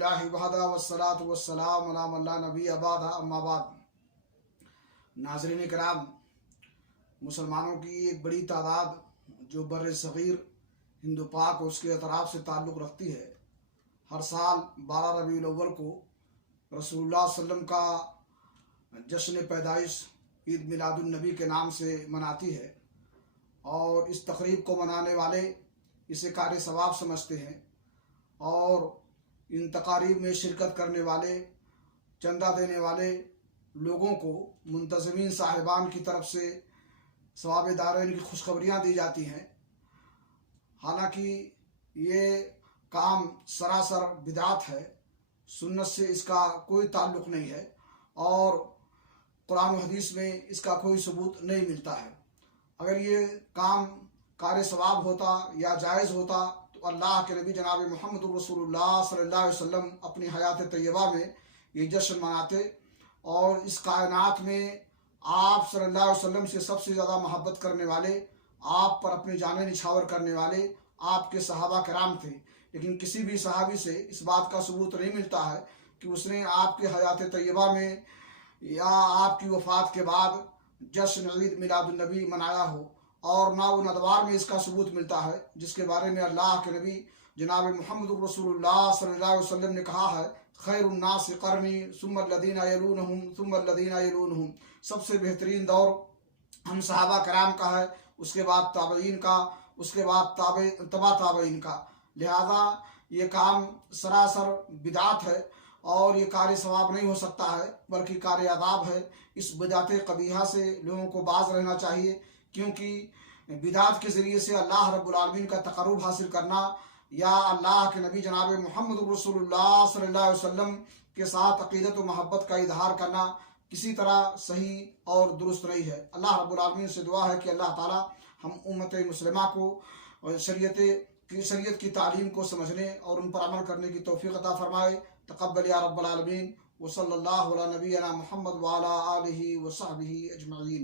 الحمدللہ وحدہ والصلاة والسلام علی من لا نبی بعدہ اما بعد۔ ناظرین کرام، مسلمانوں کی ایک بڑی تعداد جو بر صغیر ہند و پاک اور اس کے اطراف سے تعلق رکھتی ہے، ہر سال 12 ربیع الاول کو رسول اللہ صلی اللہ علیہ وسلم کا جشن پیدائش عید میلاد النبی کے نام سے مناتی ہے، اور اس تقریب کو منانے والے اسے کار ثواب سمجھتے ہیں، اور ان تقاریب میں شرکت کرنے والے، چندہ دینے والے لوگوں کو منتظمین صاحبان کی طرف سے ثواب دارین کی خوشخبریاں دی جاتی ہیں۔ حالانکہ یہ کام سراسر بدعت ہے، سنت سے اس کا کوئی تعلق نہیں ہے، اور قرآن و حدیث میں اس کا کوئی ثبوت نہیں ملتا ہے۔ اگر یہ کام کار ثواب ہوتا یا جائز ہوتا تو اللہ کے نبی جناب محمد رسول اللہ صلی اللہ علیہ وسلم اپنی حیات طیبہ میں یہ جشن مناتے، اور اس کائنات میں آپ صلی اللہ علیہ وسلم سے سب سے زیادہ محبت کرنے والے، آپ پر اپنی جانیں نچھاور کرنے والے آپ کے صحابہ کرام تھے۔ لیکن کسی بھی صحابی سے اس بات کا ثبوت نہیں ملتا ہے کہ اس نے آپ کے حیات طیبہ میں یا آپ کی وفات کے بعد جشن عید میلاد النبی منایا ہو، اور نہ ان ادوار میں اس کا ثبوت ملتا ہے جس کے بارے میں اللہ کے نبی جناب محمد رسول اللہ صلی اللہ علیہ وسلم نے کہا ہے، خیر الناس قرنی ثم الذین یلونہم ثم الذین یلونہم، سب سے بہترین دور ہم صحابہ کرام کا ہے، اس کے بعد تابعین کا، اس کے بعد تبع تابعین کا۔ لہذا یہ کام سراسر بدعت ہے، اور یہ کار ثواب نہیں ہو سکتا ہے بلکہ کار عذاب ہے۔ اس بدعت قبیحہ سے لوگوں کو باز رہنا چاہیے، کیونکہ بدعت کے ذریعے سے اللہ رب العالمین کا تقرب حاصل کرنا یا اللہ کے نبی جناب محمد رسول اللہ صلی اللہ علیہ وسلم کے ساتھ عقیدت و محبت کا اظہار کرنا کسی طرح صحیح اور درست نہیں ہے۔ اللہ رب العالمین سے دعا ہے کہ اللہ تعالی ہم امت مسلمہ کو شریعت کی تعلیم کو سمجھنے اور ان پر عمل کرنے کی توفیق عطا فرمائے۔ تقبل یا رب العالمین، وصلی اللہ علی نبینا محمد وعلی آلہ وصحبہ اجمعین۔